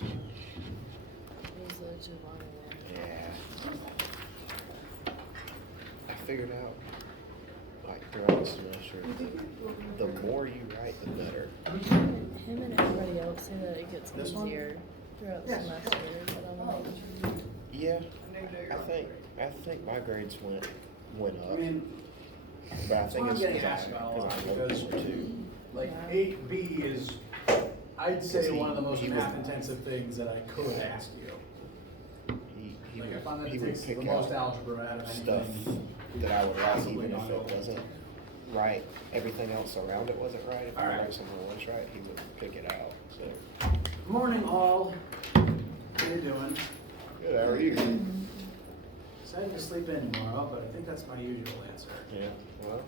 was the Giovanni one. Yeah. I figured out, like, throughout the semester, the more you write, the better. Him and everybody else say that it gets This one? easier throughout the Yes. semester, but I'm like, Yeah, I think my grades went I up, mean, but I that's think what I'm it's getting because asked about a I lot, wrote because this one too. like Wow. 8B is, I'd say, Because one of the most he was- math-intensive things that I could ask you. He Like, I would, find that he it would takes the pick most out algebra out of stuff anything. that I would write, possibly even if not it able to. wasn't right. Everything else around it wasn't right. If I Alright. wrote something once right, he would pick it out. So, Morning, all. How you doing? good. How are you? Decided to sleep in tomorrow, but I think that's my usual answer. Yeah. Well,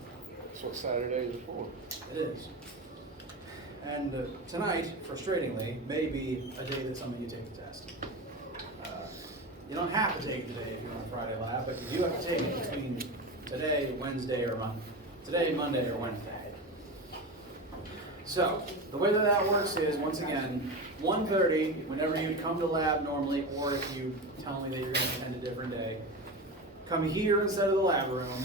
that's what Saturdays are for. It is. And tonight, frustratingly, may be a day that some of you take the test. You don't have to take it today if you're on a Friday lab, but you do have to take it between today, Wednesday, or Monday, or Wednesday. So, the way that works is, once again, 1:30, whenever you come to lab normally, or if you tell me that you're going to attend a different day, come here instead of the lab room,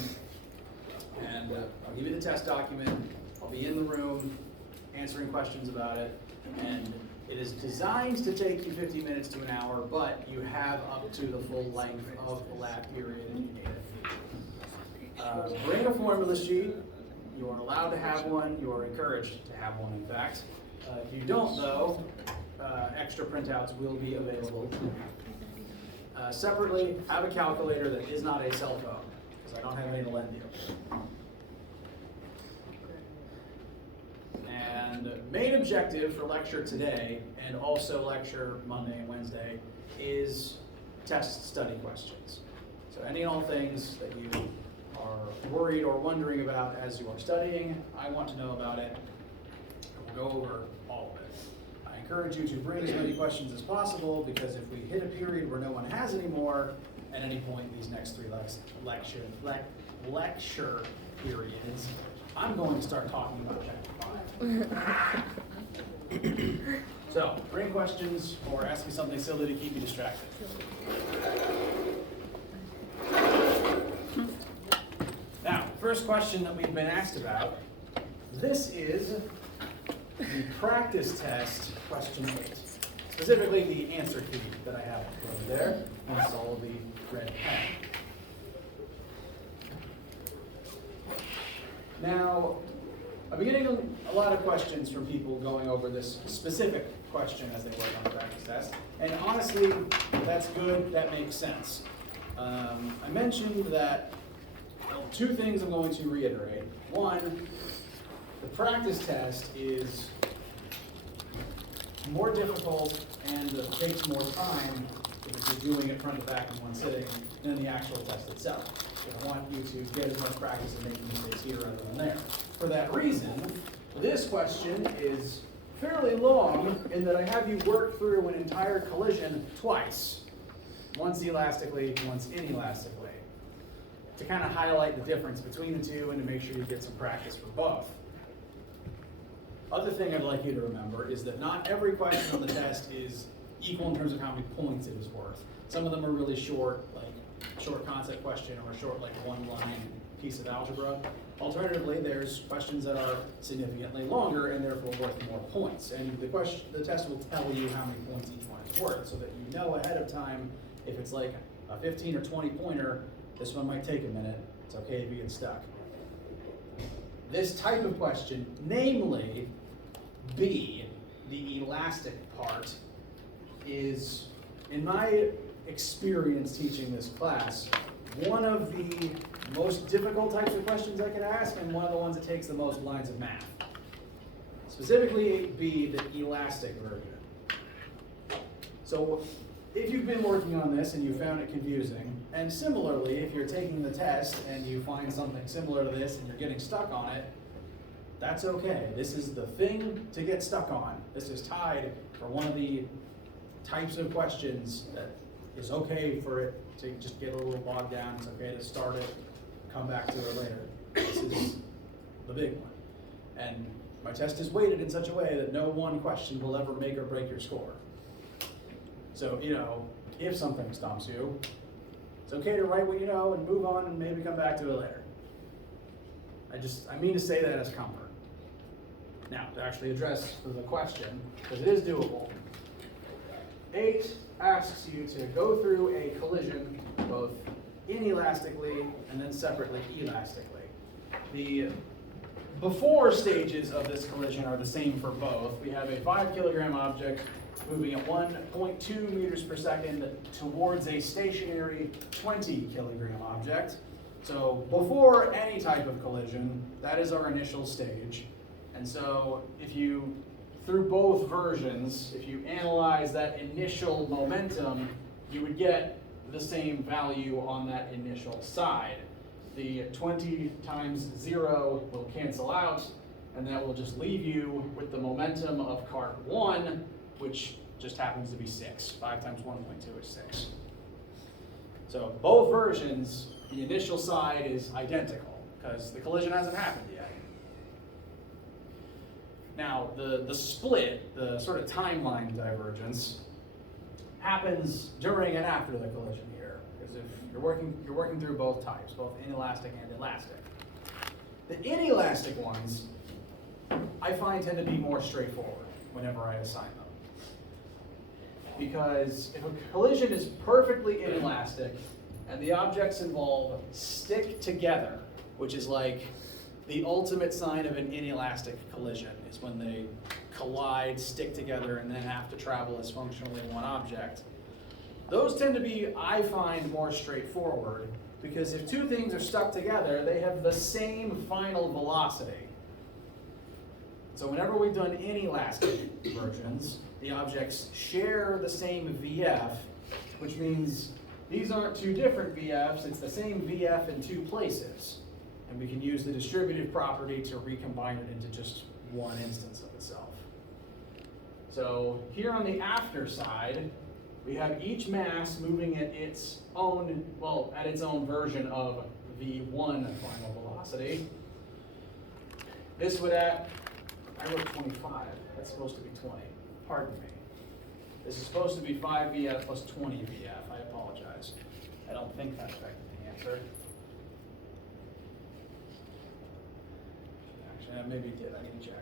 and I'll give you the test document. I'll be in the room answering questions about it, and it is designed to take you 50 minutes to an hour, but you have up to the full length of the lab period if you need it. Bring a formula sheet. You are allowed to have one. You are encouraged to have one, in fact. If you don't, though, extra printouts will be available. Separately, have a calculator that is not a cell phone, because I don't have any to lend you. And main objective for lecture today, and also lecture Monday and Wednesday, is test study questions. So any and all things that you are worried or wondering about as you are studying, I want to know about it, and we'll go over all of it. I encourage you to bring as many questions as possible, because if we hit a period where no one has any more, at any point in these next three lecture periods, I'm going to start talking about chapter 5. So, bring questions or ask me something silly to keep you distracted. Now, first question that we've been asked about, this is the practice test question 8. Specifically the answer key that I have over there, and it's all the red pen. Now, I'm getting a lot of questions from people going over this specific question as they work on the practice test. And honestly, that's good, that makes sense. I mentioned that two things I'm going to reiterate. One, the practice test is more difficult and takes more time if you're doing it front to back in one sitting than the actual test itself. So I want you to get as much practice in making mistakes here rather than there. For that reason, this question is fairly long in that I have you work through an entire collision twice. Once elastically, once inelastically, to kind of highlight the difference between the two and to make sure you get some practice for both. Other thing I'd like you to remember is that not every question on the test is equal in terms of how many points it is worth. Some of them are really short, like short concept question or short like one line piece of algebra. Alternatively, there's questions that are significantly longer and therefore worth more points. And the test will tell you how many points each one is worth so that you know ahead of time if it's like a 15 or 20 pointer, this one might take a minute. It's okay if you get stuck. This type of question, namely B, the elastic part, is, in my experience teaching this class, one of the most difficult types of questions I could ask and one of the ones that takes the most lines of math. Specifically B, the elastic version. So if you've been working on this and you found it confusing, and similarly, if you're taking the test and you find something similar to this and you're getting stuck on it, that's okay. This is the thing to get stuck on. This is tied for one of the types of questions that is okay for it to just get a little bogged down. It's okay to start it, come back to it later. This is the big one. And my test is weighted in such a way that no one question will ever make or break your score. So, if something stumps you, it's okay to write what you know and move on and maybe come back to it later. I mean to say that as comfort. Now, to actually address the question, because it is doable. 8 asks you to go through a collision both inelastically and then separately elastically. The before stages of this collision are the same for both. We have a 5 kilogram object moving at 1.2 meters per second towards a stationary 20 kilogram object. So before any type of collision, that is our initial stage. And so through both versions, if you analyze that initial momentum, you would get the same value on that initial side. The 20 times 0 will cancel out, and that will just leave you with the momentum of cart 1, which just happens to be 6. 5 times 1.2 is 6. So both versions, the initial side is identical, because the collision hasn't happened yet. Now, the split, the sort of timeline divergence, happens during and after the collision here, because if you're working through both types, both inelastic and elastic. The inelastic ones, I find, tend to be more straightforward whenever I assign them. Because if a collision is perfectly inelastic and the objects involved stick together, which is like the ultimate sign of an inelastic collision, is when they collide, stick together, and then have to travel as functionally one object. Those tend to be, I find, more straightforward, because if two things are stuck together, they have the same final velocity. So whenever we've done inelastic versions, the objects share the same VF, which means these aren't two different VFs, it's the same VF in two places. And we can use the distributive property to recombine it into just one instance of itself. So here on the after side, we have each mass moving at its own version of V1 final velocity. This would I wrote 25, that's supposed to be 20, pardon me. This is supposed to be 5 VF plus 20 VF, I apologize. I don't think that affected the answer. Actually, maybe it did, I need to check.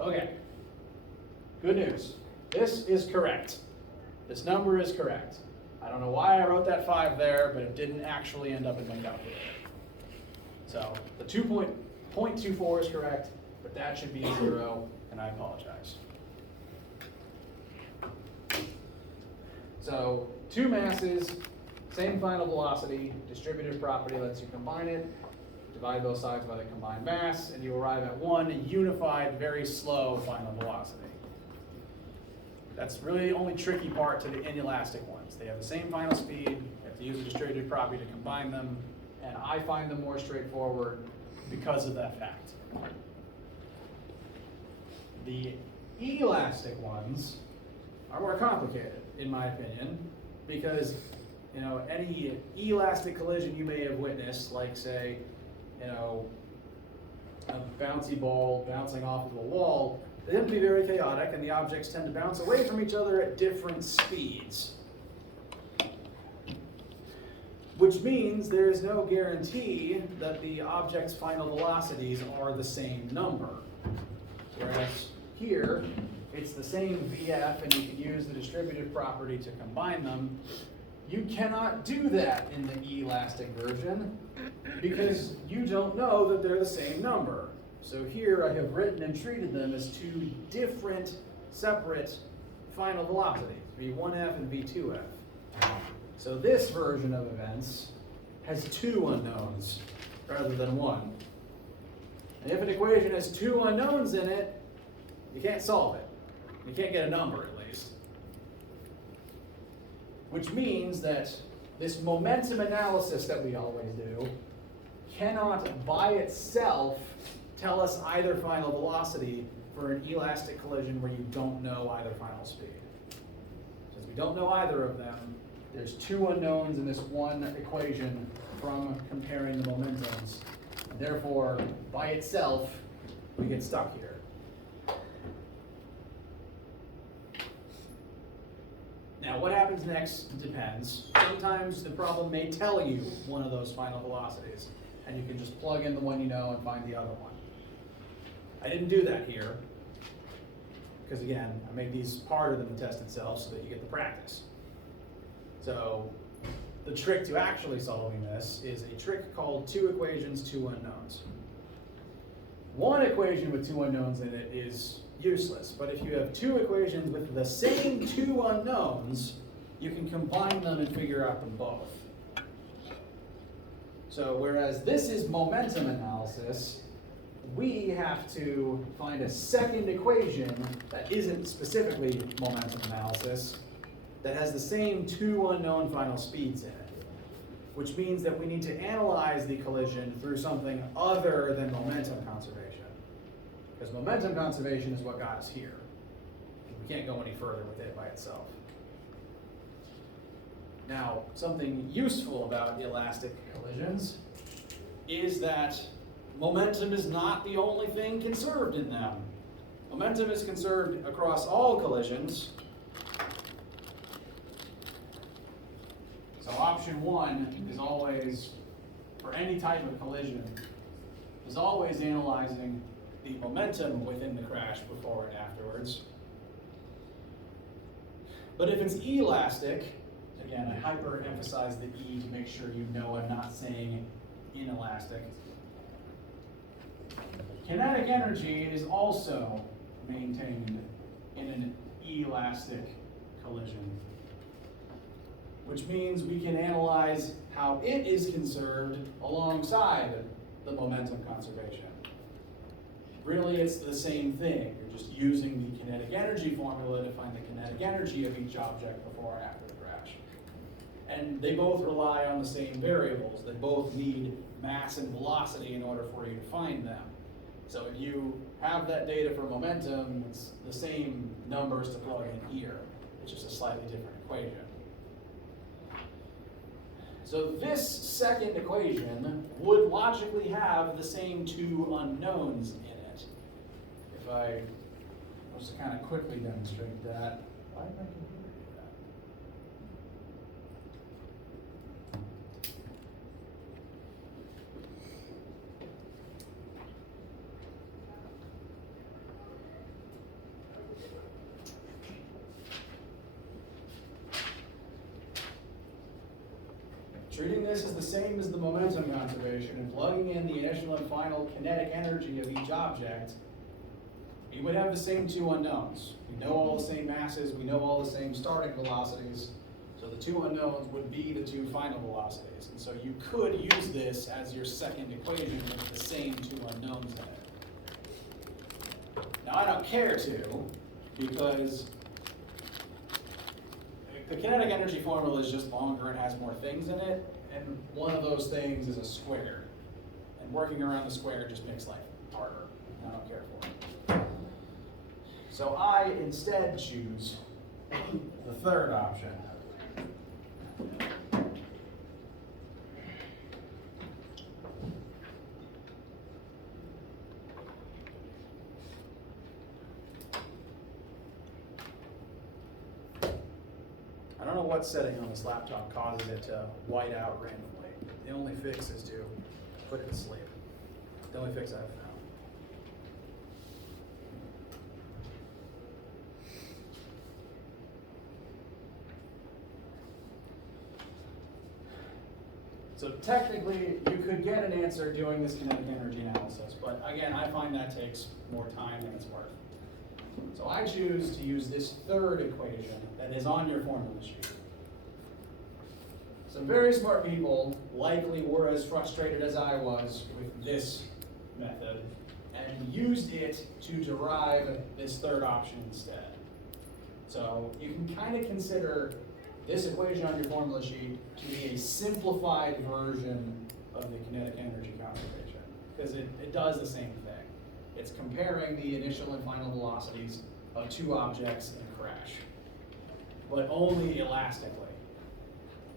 Okay, good news. This is correct. This number is correct. I don't know why I wrote that 5 there, but it didn't actually end up in my calculator. So the 2.24 is correct, but that should be 0, and I apologize. So 2 masses, same final velocity, distributive property lets you combine it, divide both sides by the combined mass, and you arrive at one unified, very slow final velocity. That's really the only tricky part to the inelastic ones. They have the same final speed, you have to use the distributive property to combine them, and I find them more straightforward because of that fact. The elastic ones are more complicated, in my opinion, because any elastic collision you may have witnessed, like say, a bouncy ball bouncing off of a wall, they tend to be very chaotic, and the objects tend to bounce away from each other at different speeds. Which means there is no guarantee that the object's final velocities are the same number. Whereas here, it's the same VF, and you can use the distributive property to combine them. You cannot do that in the elastic version because you don't know that they're the same number. So here I have written and treated them as 2 different, separate final velocities, V1F and V2F. So this version of events has 2 unknowns rather than 1. And if an equation has 2 unknowns in it, you can't solve it. You can't get a number, at least. Which means that this momentum analysis that we always do cannot by itself tell us either final velocity for an elastic collision where you don't know either final speed. Since we don't know either of them, there's 2 unknowns in this one equation from comparing the momentums, Therefore, by itself, we get stuck here. Now, what happens next depends. Sometimes the problem may tell you one of those final velocities, and you can just plug in the one you know and find the other one. I didn't do that here, because again, I made these harder than the test itself so that you get the practice. So, the trick to actually solving this is a trick called 2 equations, 2 unknowns. One equation with 2 unknowns in it is useless, but if you have 2 equations with the same 2 unknowns, you can combine them and figure out them both. So whereas this is momentum analysis, we have to find a second equation that isn't specifically momentum analysis that has the same 2 unknown final speeds in it, which means that we need to analyze the collision through something other than momentum conservation. Because momentum conservation is what got us here. We can't go any further with it by itself. Now, something useful about elastic collisions is that momentum is not the only thing conserved in them. Momentum is conserved across all collisions. So option 1 is always, for any type of collision, is always analyzing the momentum within the crash before and afterwards. But if it's elastic, again, I hyper-emphasize the E to make sure you know I'm not saying inelastic. Kinetic energy is also maintained in an elastic collision, which means we can analyze how it is conserved alongside the momentum conservation. Really, it's the same thing. You're just using the kinetic energy formula to find the kinetic energy of each object before and after the crash. And they both rely on the same variables. They both need mass and velocity in order for you to find them. So if you have that data for momentum, it's the same numbers to plug in here. It's just a slightly different equation. So this second equation would logically have the same 2 unknowns in it. If I was to kind of quickly demonstrate that, why did my computer do that? Treating this as the same as the momentum conservation and plugging in the initial and final kinetic energy of each object, we would have the same 2 unknowns. We know all the same masses, we know all the same starting velocities, so the 2 unknowns would be the 2 final velocities. And so you could use this as your second equation with the same 2 unknowns in it. Now I don't care to, because the kinetic energy formula is just longer and has more things in it, and one of those things is a square. And working around the square just makes life harder. I don't care for it. So I instead choose the third option. I don't know what setting on this laptop causes it to white out randomly. The only fix is to put it to sleep. The only fix I've found. So technically, you could get an answer doing this kinetic energy analysis, but again, I find that takes more time than it's worth. So I choose to use this third equation that is on your formula sheet. Some very smart people likely were as frustrated as I was with this method and used it to derive this third option instead. So you can kind of consider this equation on your formula sheet to be a simplified version of the kinetic energy conservation, because it does the same thing. It's comparing the initial and final velocities of 2 objects in a crash, but only elastically,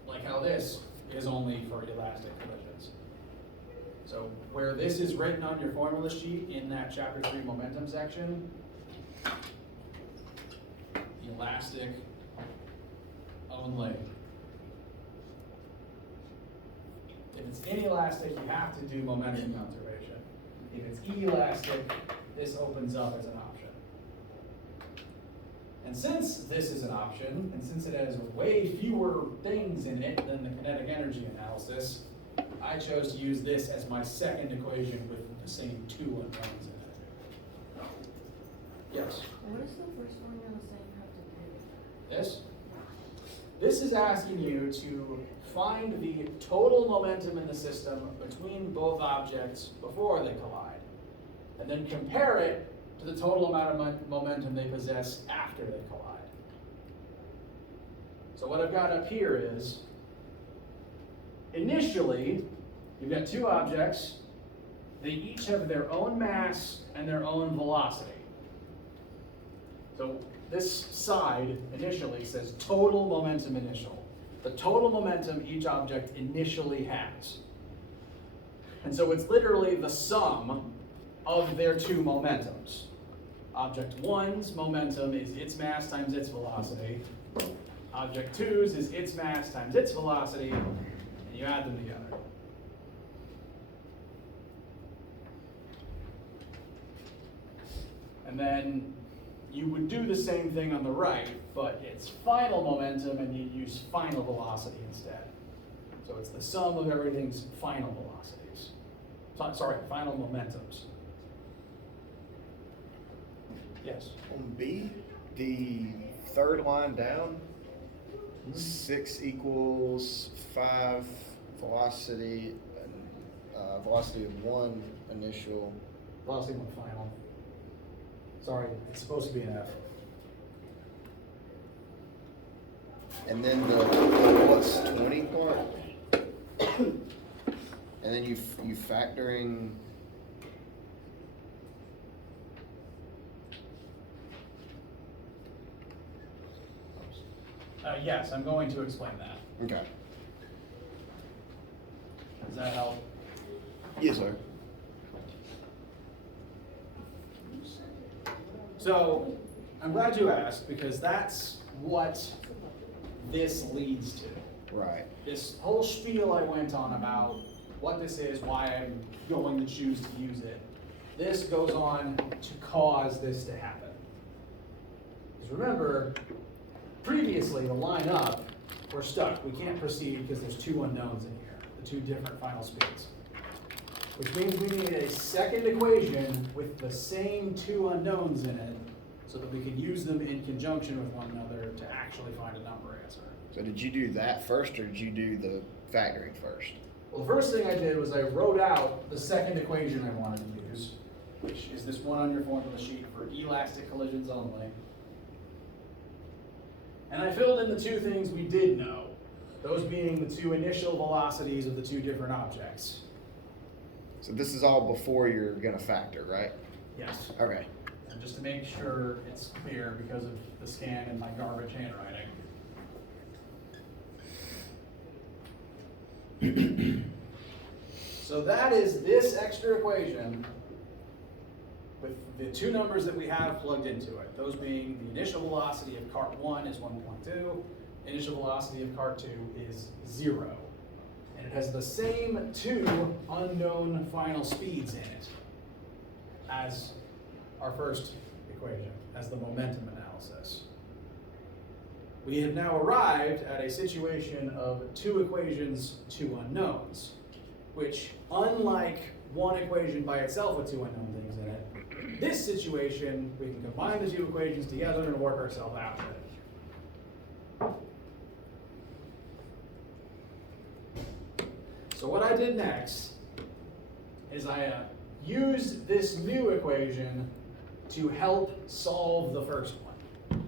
like how this is only for elastic collisions. So where this is written on your formula sheet in that chapter 3 momentum section, elastic only. If it's inelastic, you have to do momentum conservation. If it's elastic, this opens up as an option. And since this is an option, and since it has way fewer things in it than the kinetic energy analysis, I chose to use this as my second equation with the same 2 unknowns in it. Yes? What does the first formula saying have to do? This? This is asking you to find the total momentum in the system between both objects before they collide, and then compare it to the total amount of momentum they possess after they collide. So what I've got up here is, initially, you've got 2 objects. They each have their own mass and their own velocity. So this side initially says total momentum initial. The total momentum each object initially has. And so it's literally the sum of their 2 momentums. Object 1's momentum is its mass times its velocity. Object 2's is its mass times its velocity, and you add them together. And then you would do the same thing on the right, but it's final momentum and you use final velocity instead. So it's the sum of everything's final velocities. Sorry, final momentums. Yes? On B, the third line down, 6 equals 5 velocity, velocity of 1 initial. Velocity of 1 final. Sorry, it's supposed to be an F. And then the plus 20 part. And then you factoring. Yes, I'm going to explain that. Okay. Does that help? Yes, sir. So, I'm glad you asked, because that's what this leads to. Right. This whole spiel I went on about what this is, why I'm going to choose to use it, this goes on to cause this to happen. Because remember, previously to line up, we're stuck. We can't proceed because there's 2 unknowns in here, the 2 different final speeds. Which means we need a second equation with the same 2 unknowns in it so that we can use them in conjunction with one another to actually find a number answer. So did you do that first, or did you do the factoring first? Well, the first thing I did was I wrote out the second equation I wanted to use, which is this one on your formula sheet for elastic collisions only. And I filled in the 2 things we did know, those being the 2 initial velocities of the 2 different objects. So this is all before you're gonna factor, right? Yes. Okay. And just to make sure it's clear because of the scan and my garbage handwriting. So that is this extra equation with the 2 numbers that we have plugged into it. Those being the initial velocity of cart 1 is 1.2, initial velocity of cart 2 is 0. And it has the same 2 unknown final speeds in it as our first equation, as the momentum analysis. We have now arrived at a situation of 2 equations, 2 unknowns, which, unlike one equation by itself with 2 unknown things in it, this situation, we can combine the 2 equations together and work ourselves out of it. So what I did next is I used this new equation to help solve the first one.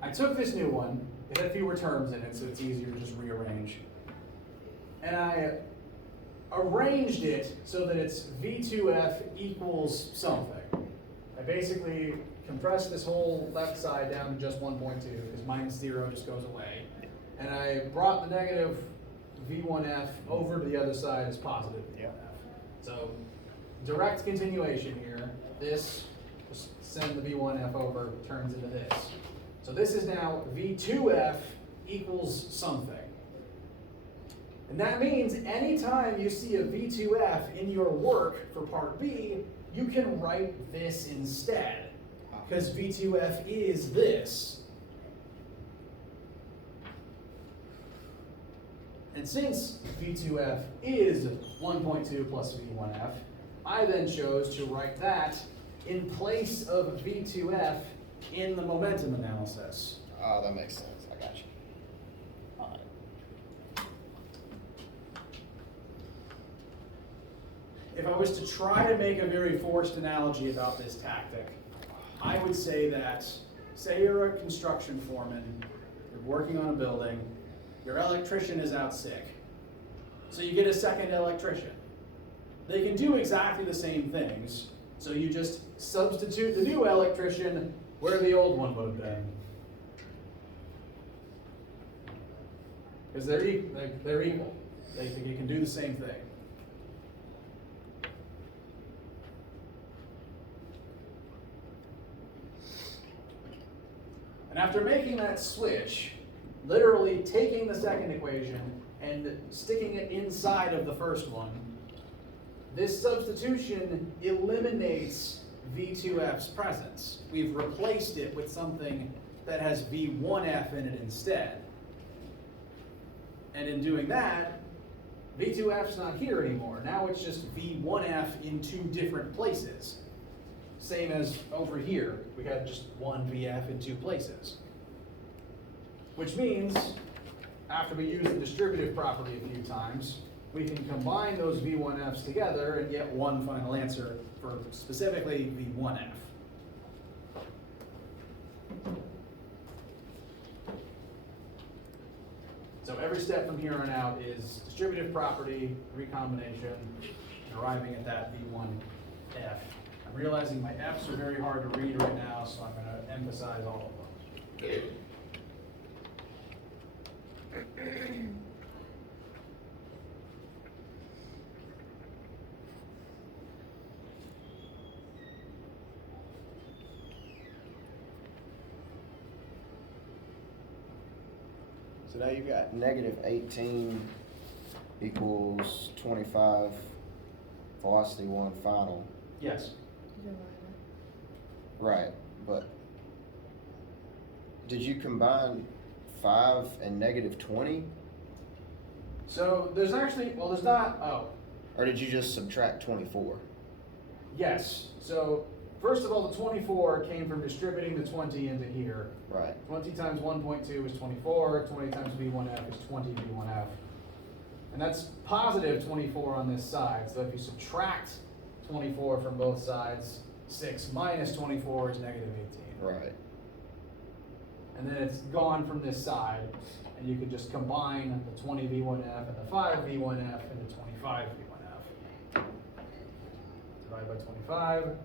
I took this new one, it had fewer terms in it, so it's easier to just rearrange. And I arranged it so that it's V2F equals something. I basically compressed this whole left side down to just 1.2, because minus 0 just goes away. And I brought the negative V1F over to the other side as positive V1F. direct continuation here. This, just send the V1F over, turns into this. So this is now V2F equals something. And that means anytime you see a V2F in your work for part B, you can write this instead. Because V2F is this. And since V2F is 1.2 plus V1F, I then chose to write that in place of V2F in the momentum analysis. Oh, that makes sense. I got you. If I was to try to make a very forced analogy about this tactic, I would say that, say you're a construction foreman, you're working on a building, your electrician is out sick. So you get a second electrician. They can do exactly the same things, so you just substitute the new electrician where the old one would have been. Because they're equal. You can do the same thing. And after making that switch, literally taking the second equation and sticking it inside of the first one, this substitution eliminates V2F's presence. We've replaced it with something that has V1F in it instead. And in doing that, V2F's not here anymore. Now it's just V1F in two different places. Same as over here, we had just one VF in two places. Which means, after we use the distributive property a few times, we can combine those V1Fs together and get one final answer for specifically V1F. So every step from here on out is distributive property, recombination, and arriving at that V1F. I'm realizing my F's are very hard to read right now, so I'm going to emphasize all of them. So now you've got negative 18 equals 25 velocity 1 final. Yes. Right, but did you combine 5 and negative 20? So there's actually, well, there's not, Or did you just subtract 24? yes. So first of all, the 24 came from distributing the 20 into here. Right. 20 times 1.2 is 24, 20 times V1F is 20 V1F. And that's positive 24 on this side, so if you subtract 24 from both sides, 6 minus 24 is negative 18. Right. And then it's gone from this side, and you can just combine the 20 V1F and the 5 V1F into 25 V1F. Divide by 25,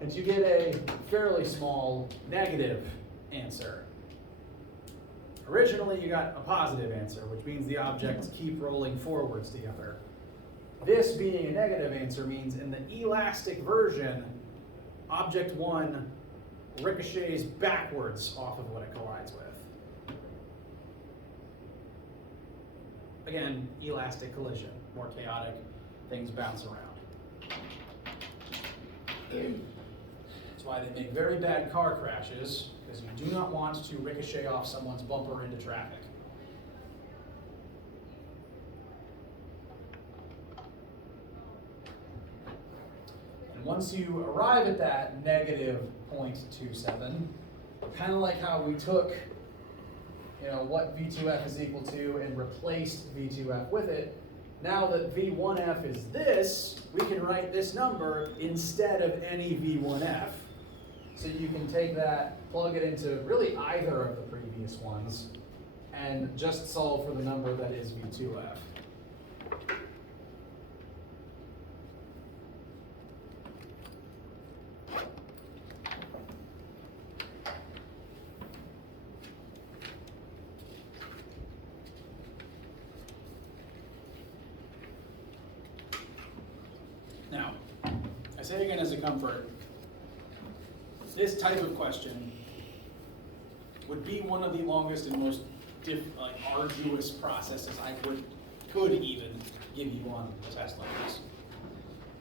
and you get a fairly small negative answer. Originally, you got a positive answer, which means the objects keep rolling forwards together. This being a negative answer means in the elastic version, object 1 ricochets backwards off of what it collides with. Again, elastic collision, more chaotic, things bounce around. That's why they make very bad car crashes, because you do not want to ricochet off someone's bumper into traffic. And once you arrive at that negative 0.27, kind of like how we took, what V2F is equal to and replaced V2F with it, now that V1F is this, we can write this number instead of any V1F. So you can take that, plug it into really either of the previous ones, and just solve for the number that is V2F. Now, say again as a comfort, this type of question would be one of the longest and most arduous processes I could even give you on a test like this.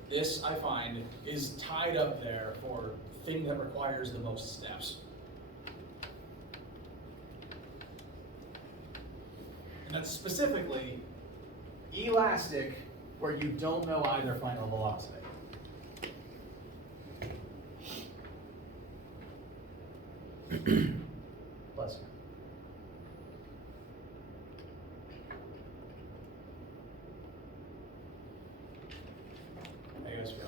This, I find, is tied up there for the thing that requires the most steps. And that's specifically elastic, where you don't know either final velocity. Bless you. How you guys feel?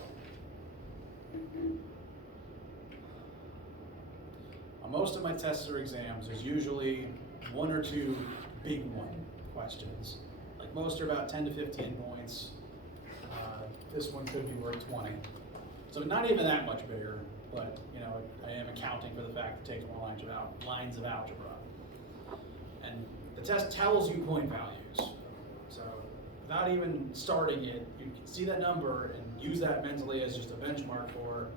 On most of my tests or exams, there's usually one or two big one questions. Like most are about 10 to 15 points. This one could be worth 20. So not even that much bigger, but you know, I am accounting for the fact it takes more lines of algebra. And the test tells you point values. So without even starting it, you can see that number and use that mentally as just a benchmark for,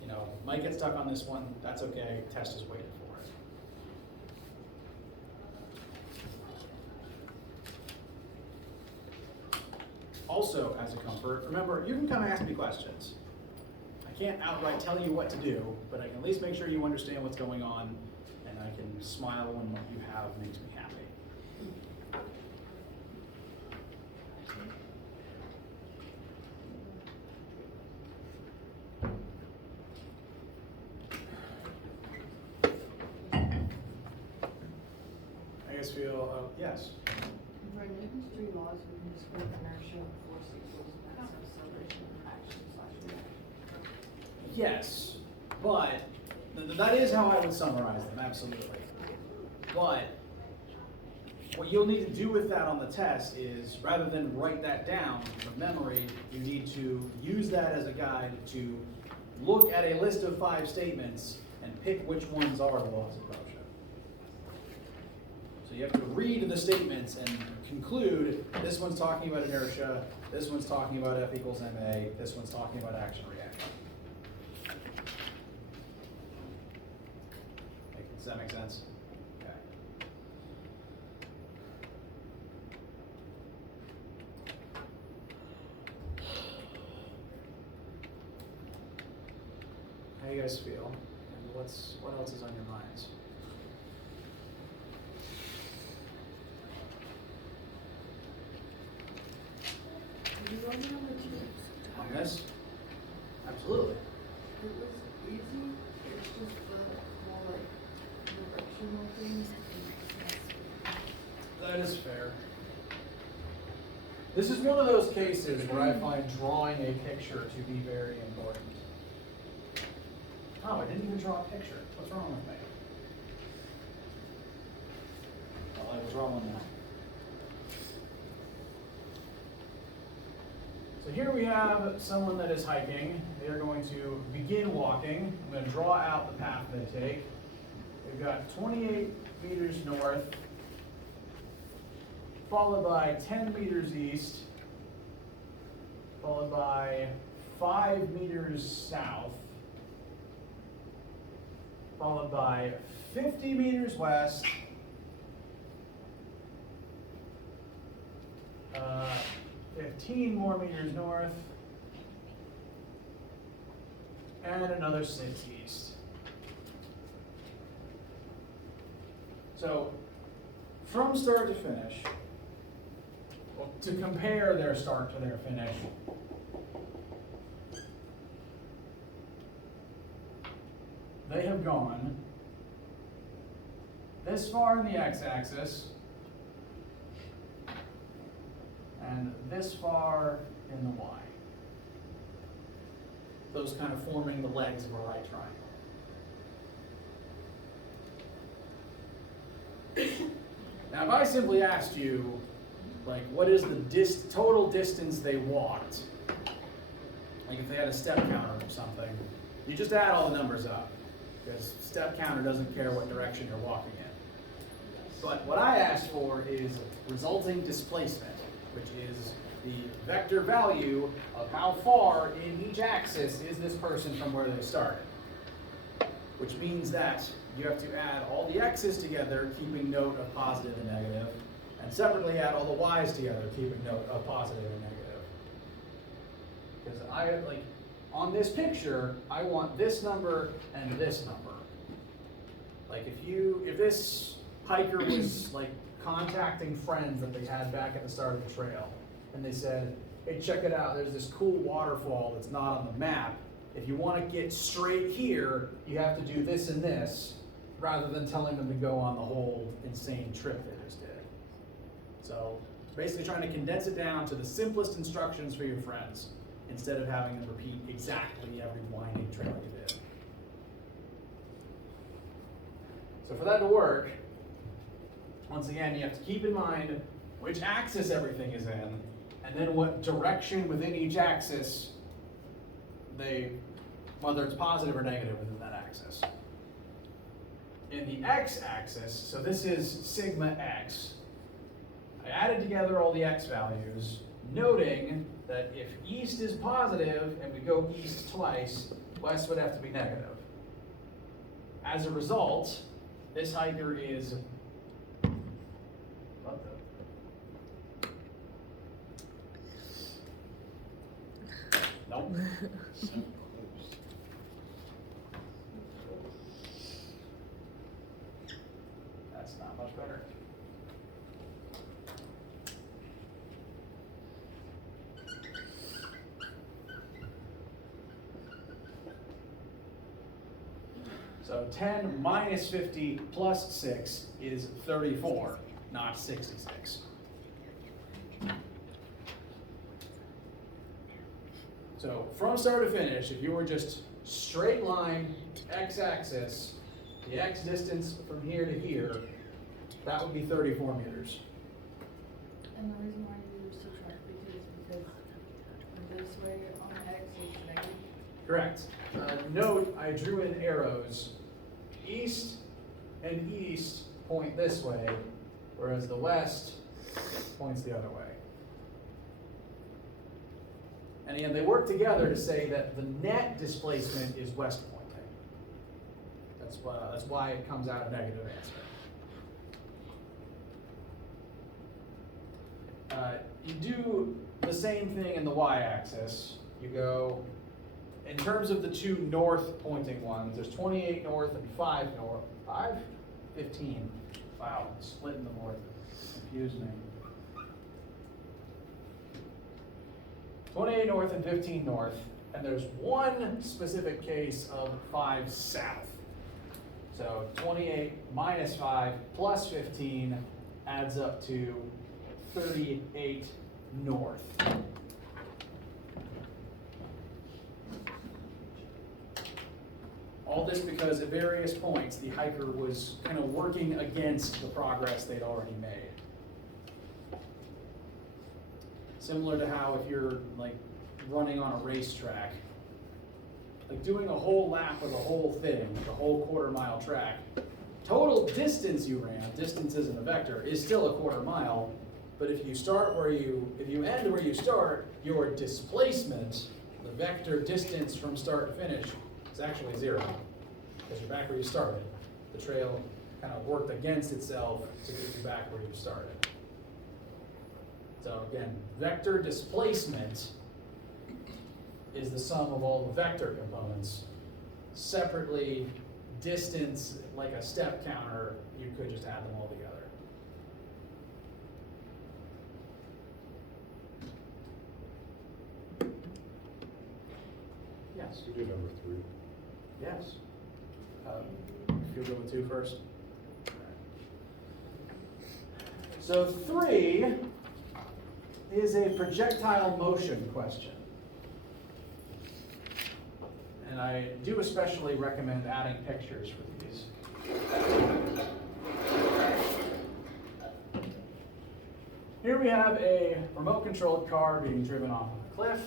you know, might get stuck on this one, that's okay, test is waiting for it. Also, as a comfort, remember, you can come ask me questions. I can't outright tell you what to do, but I can at least make sure you understand what's going on, and I can smile when what you have makes me happy. I guess feel, yes. For Newton's three laws, we can just put inertia, force equals mass of acceleration, action/reaction. Yes, but that is how I would summarize them, absolutely. But what you'll need to do with that on the test is, rather than write that down from memory, you need to use that as a guide to look at a list of 5 statements and pick which ones are the laws of motion. So you have to read the statements and conclude, this one's talking about inertia, this one's talking about F equals ma, this one's talking about action-reaction. Does that make sense? Okay. How do you guys feel? And what else is on your minds? Did you run number 2? On this? Absolutely. It was easy, it's just the more like directional things. That is fair. This is one of those cases where I find drawing a picture to be very important. Oh, I didn't even draw a picture. What's wrong with me? Well, I will draw one now. So here we have someone that is hiking. They are going to begin walking. I'm going to draw out the path they take. They've got 28 meters north, followed by 10 meters east, followed by 5 meters south, followed by 50 meters west, 15 more meters north, and another 6 east. So, from start to finish, well, to compare their start to their finish, they have gone this far in the x-axis and this far in the y. Those kind of forming the legs of a right triangle. Now, if I simply asked you, like, what is the total distance they walked, like if they had a step counter or something, you just add all the numbers up, because step counter doesn't care what direction you're walking in. But what I asked for is resulting displacement, which is the vector value of how far in each axis is this person from where they started. Which means that you have to add all the x's together, keeping note of positive and negative, and separately add all the y's together, keeping note of positive and negative. Because on this picture, I want this number and this number. Like if this hiker was like contacting friends that they had back at the start of the trail, and they said, hey, check it out, there's this cool waterfall that's not on the map. If you want to get straight here, you have to do this and this, rather than telling them to go on the whole insane trip they just did. So basically trying to condense it down to the simplest instructions for your friends, instead of having them repeat exactly every winding trail you did. So for that to work, once again, you have to keep in mind which axis everything is in, and then what direction within each axis whether it's positive or negative within that axis. In the x-axis, so this is sigma x, I added together all the x values, noting that if east is positive and we go east twice, west would have to be negative. As a result, this hiker is nope. That's not much better. So 10 minus 50 plus 6 is 34, not 66. So from start to finish, if you were just straight line, x-axis, the x distance from here to here, that would be 34 meters. And the reason why you subtract because this way on the x is negative. Correct. Note, I drew in arrows. East and east point this way, whereas the west points the other way. And again, they work together to say that the net displacement is west pointing. That's why it comes out a negative answer. You do the same thing in the y-axis. You go, in terms of the two north pointing ones, there's 28 north and 5 north. 15. Wow, splitting the north. Confused me. 28 north and 15 north, and there's one specific case of 5 south. So 28 minus 5 plus 15 adds up to 38 north. All this because at various points the hiker was kind of working against the progress they'd already made. Similar to how if you're like running on a racetrack, like doing a whole lap of the whole thing, like a whole quarter-mile track, total distance you ran, distance isn't a vector, is still a quarter mile, but if you end where you start, your displacement, the vector distance from start to finish, is actually 0, because you're back where you started. The trail kind of worked against itself to get you back where you started. So again, vector displacement is the sum of all the vector components. Separately, distance, like a step counter, you could just add them all together. Yes? We do number 3. Yes. If you'll go with 2 first. So 3 is a projectile motion question. And I do especially recommend adding pictures for these. Here we have a remote-controlled car being driven off of a cliff.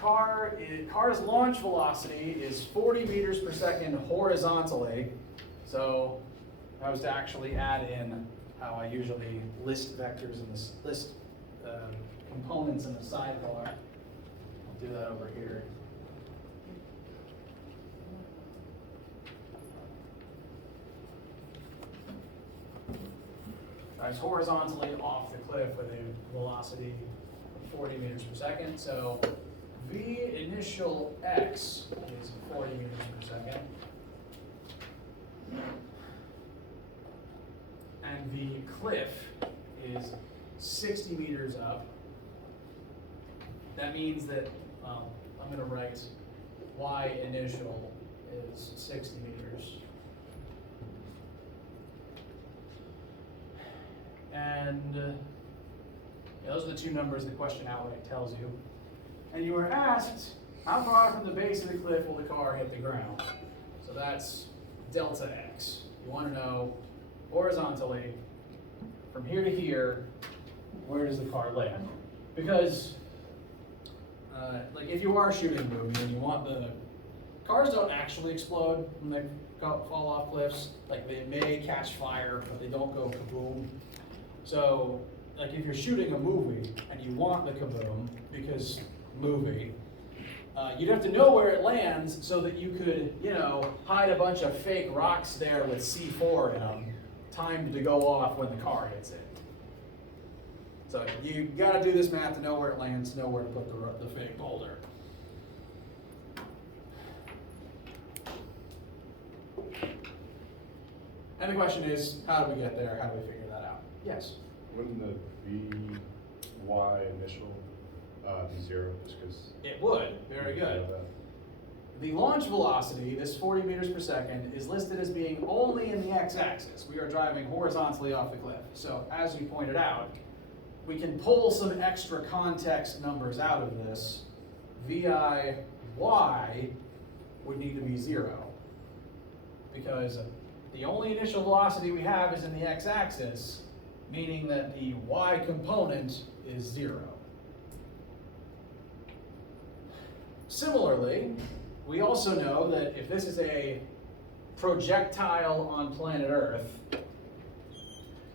Car's launch velocity is 40 meters per second horizontally. So if I was to actually add in how I usually list vectors in this components in the sidebar. I'll do that over here. It's horizontally off the cliff with a velocity of 40 meters per second. So V initial X is 40 meters per second. And the cliff is 60 meters up. That means that I'm going to write Y initial is 60 meters. And those are the two numbers the question outright tells you. And you were asked, how far from the base of the cliff will the car hit the ground? So that's delta X. You want to know horizontally, from here to here, where does the car land? Because, like if you are shooting a movie and you want cars don't actually explode when they fall off cliffs. Like they may catch fire, but they don't go kaboom. So, like if you're shooting a movie and you want the kaboom, because movie, you'd have to know where it lands so that you could, hide a bunch of fake rocks there with C4 in them, timed to go off when the car hits it. So you got to do this math to know where it lands, to know where to put the fake boulder. And the question is, how do we get there? How do we figure that out? Yes? Wouldn't the Vy initial be zero just because? It would. Very good. The launch velocity, this 40 meters per second, is listed as being only in the x-axis. We are driving horizontally off the cliff. So as you pointed out, we can pull some extra context numbers out of this. VI Y would need to be 0 because the only initial velocity we have is in the x-axis, meaning that the y component is 0. Similarly, we also know that if this is a projectile on planet Earth,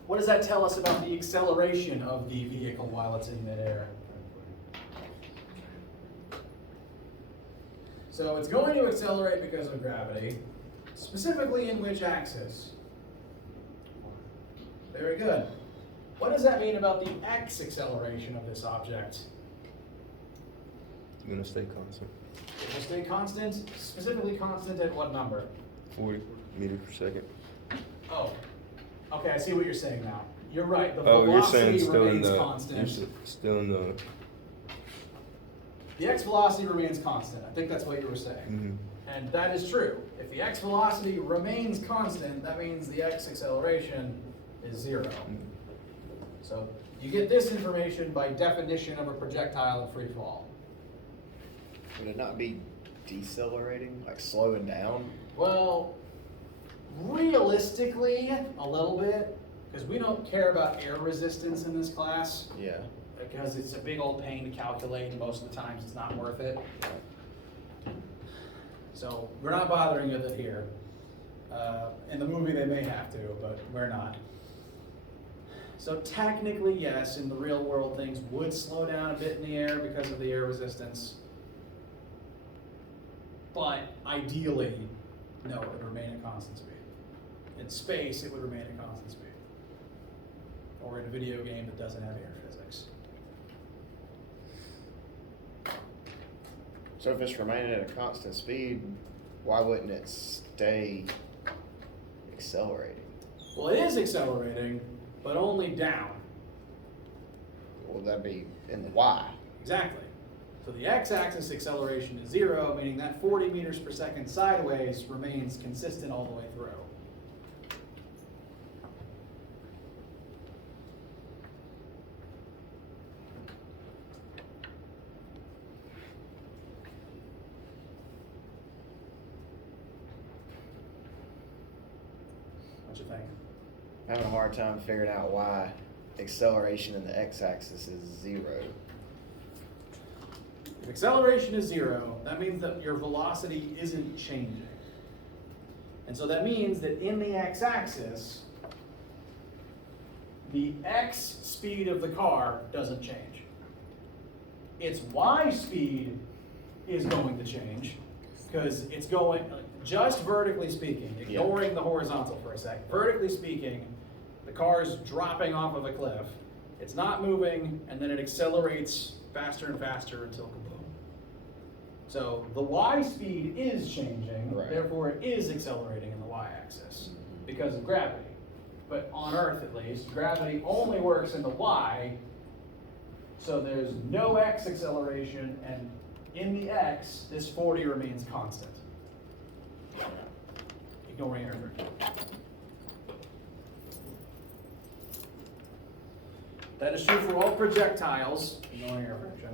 what does that tell us about the acceleration of the vehicle while it's in midair? So it's going to accelerate because of gravity. Specifically in which axis? Very good. What does that mean about the x acceleration of this object? It's gonna stay constant. It will stay constant, specifically constant at what number? 40 meters per second. Oh, okay, I see what you're saying now. You're right, the Oh, you're saying velocity still in remains the, constant. still in the. The x velocity remains constant. I think that's what you were saying. Mm-hmm. And that is true. If the x velocity remains constant, that means the x acceleration is 0. Mm-hmm. So you get this information by definition of a projectile in free fall. Would it not be decelerating, like slowing down? Well, realistically, a little bit, because we don't care about air resistance in this class, Yeah. because it's a big old pain to calculate, and most of the times it's not worth it. So we're not bothering with it here. In the movie they may have to, but we're not. So technically, yes, in the real world things would slow down a bit in the air because of the air resistance. But ideally, no, it would remain at constant speed. In space, it would remain at constant speed. Or in a video game that doesn't have air physics. So if it's remaining at a constant speed, why wouldn't it stay accelerating? Well, it is accelerating, but only down. Will that be in the Y? Exactly. So the x-axis acceleration is 0, meaning that 40 meters per second sideways remains consistent all the way through. What you think? I'm having a hard time figuring out why acceleration in the x-axis is 0. If acceleration is 0, that means that your velocity isn't changing. And so that means that in the x-axis, the x speed of the car doesn't change. its y speed is going to change because it's going, just vertically speaking, ignoring the horizontal for a sec. Vertically speaking, the car is dropping off of a cliff. It's not moving, and then it accelerates faster and faster until kaboom. So the y speed is changing, Right. therefore it is accelerating in the y-axis because of gravity. But on Earth, at least, gravity only works in the y, so there's no x acceleration, and in the x, this 40 remains constant. Ignoring air friction. That is true for all projectiles, ignoring air friction.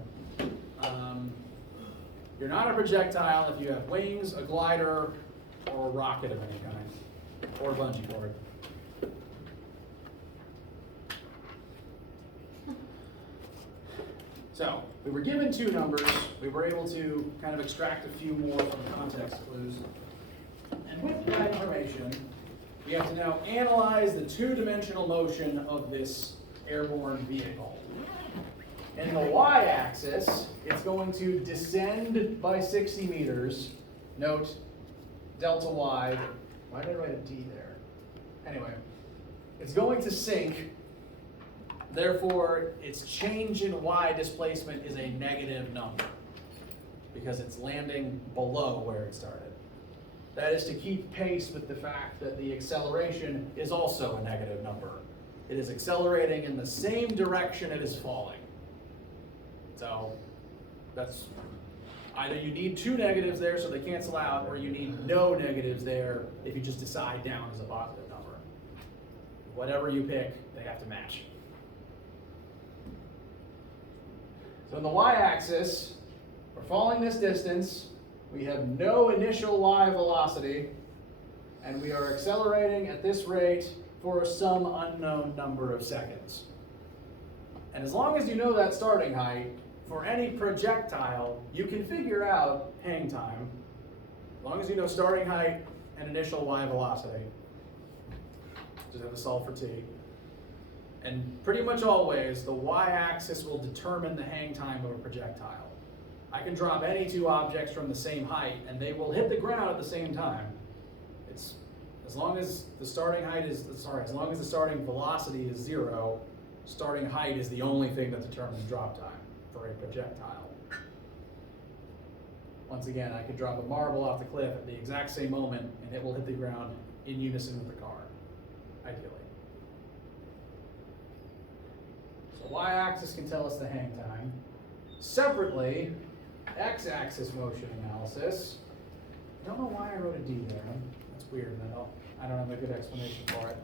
You're not a projectile if you have wings, a glider, or a rocket of any kind, or a bungee cord. So, we were given two numbers. We were able to kind of extract a few more from the context clues. And with that information, we have to now analyze the two-dimensional motion of this airborne vehicle. In the y-axis, it's going to descend by 60 meters. Note, delta y. Why did I write a D there? Anyway, it's going to sink. Therefore, its change in y displacement is a negative number because it's landing below where it started. That is to keep pace with the fact that the acceleration is also a negative number. It is accelerating in the same direction it is falling. So that's either you need two negatives there so they cancel out, or you need no negatives there if you just decide down as a positive number. Whatever you pick, they have to match. So in the y-axis, we're falling this distance, we have no initial y velocity, and we are accelerating at this rate for some unknown number of seconds. And as long as you know that starting height, for any projectile, you can figure out hang time, as long as you know starting height and initial y velocity. Just have to solve for t. And pretty much always, the y-axis will determine the hang time of a projectile. I can drop any two objects from the same height, and they will hit the ground at the same time. It's as long as the starting height is, as long as the starting velocity is 0, starting height is the only thing that determines drop time for a projectile. Once again, I could drop a marble off the cliff at the exact same moment, and it will hit the ground in unison with the car, ideally. So y-axis can tell us the hang time. Separately, x-axis motion analysis. I don't know why I wrote a D there. That's weird. I don't have a good explanation for it.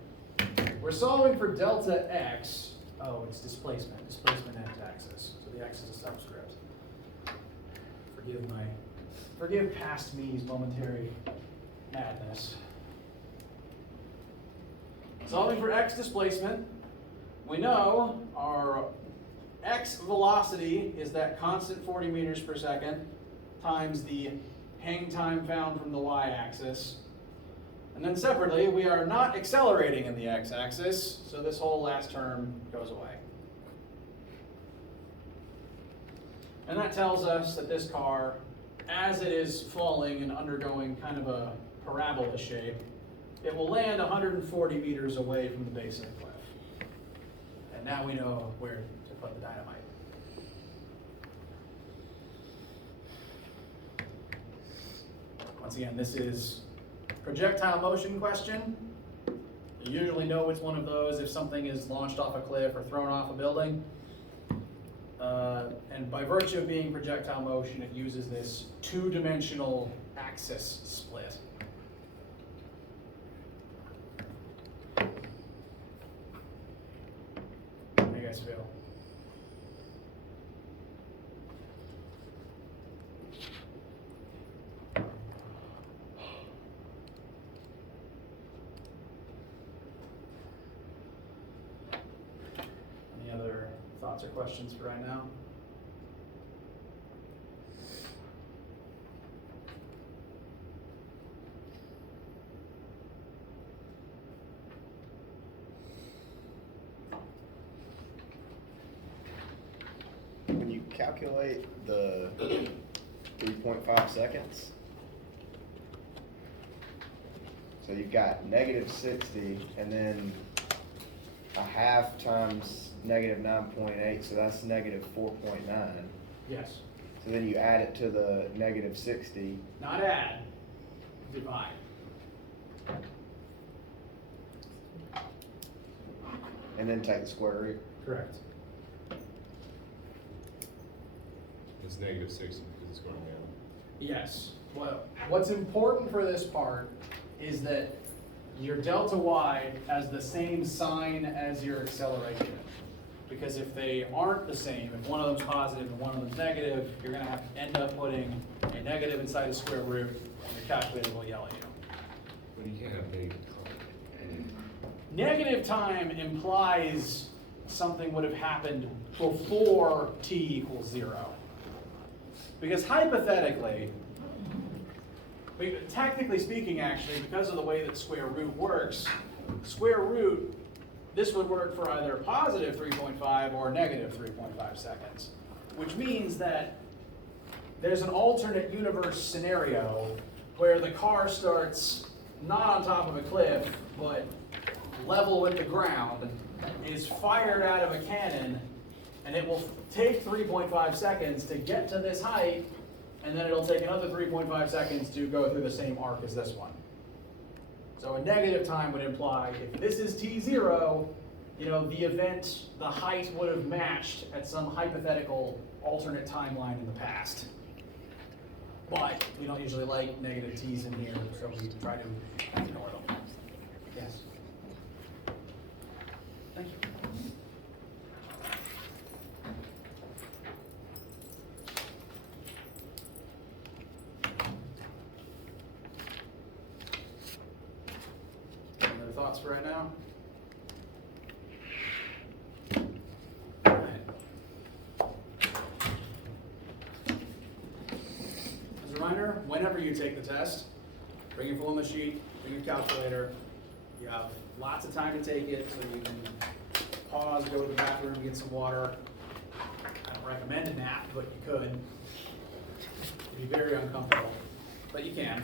We're solving for delta x. Oh, it's displacement. Displacement x-axis. So the x is a subscript. Forgive past me's momentary madness. Solving for x displacement. We know our x velocity is that constant 40 meters per second times the hang time found from the y-axis. And then separately, we are not accelerating in the x-axis, so this whole last term goes away. And that tells us that this car, as it is falling and undergoing kind of a parabola shape, it will land 140 meters away from the base of the cliff. And now we know where to put the dynamite. Once again, this is projectile motion question. You usually know it's one of those if something is launched off a cliff or thrown off a building. And by virtue of being projectile motion, it uses this two-dimensional axis split. How do you guys feel? Any other thoughts or questions for right now? When you calculate the 3.5 seconds? So you've got -60 and then a half times -9.8, so that's -4.9. Yes. So then you add it to the -60. Not add, divide. And then take the square root. Correct. It's -60 because it's going down. Yes. Well, what's important for this part is that your delta y has the same sign as your acceleration. Because if they aren't the same, if one of them's positive and one of them's negative, you're gonna have to end up putting a negative inside the square root, and your calculator will yell at you. But you can't have negative time. Negative time implies something would have happened before t equals 0. Because hypothetically, technically speaking actually, because of the way that square root works, square root, this would work for either positive 3.5 or negative 3.5 seconds. Which means that there's an alternate universe scenario where the car starts not on top of a cliff, but level with the ground, is fired out of a cannon, and it will take 3.5 seconds to get to this height, and then it'll take another 3.5 seconds to go through the same arc as this one. So a negative time would imply, if this is t0, the event, the height would have matched at some hypothetical alternate timeline in the past. But we don't usually like negative t's in here, so we try to ignore them. Yes? Thank you. Any other thoughts for right now? All right. As a reminder, whenever you take the test, bring your full image sheet, bring your calculator. You have lots of time to take it, so you can pause, go to the bathroom, get some water. I don't recommend a nap, but you could. It'd be very uncomfortable, but you can.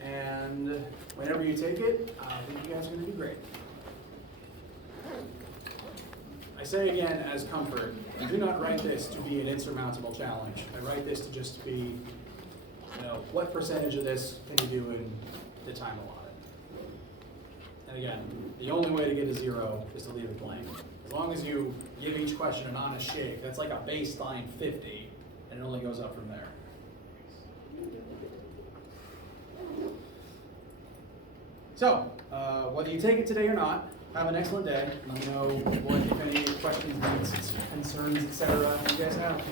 And whenever you take it, I think you guys are going to do great. I say again, as comfort, I do not write this to be an insurmountable challenge. I write this to just be, what percentage of this can you do in the time allotted? And again, the only way to get a 0 is to leave it blank. As long as you give each question an honest shake, that's like a baseline 50, and it only goes up from there. So, whether you take it today or not, have an excellent day. Let me know what, if any, questions, concerns, etc. you guys have.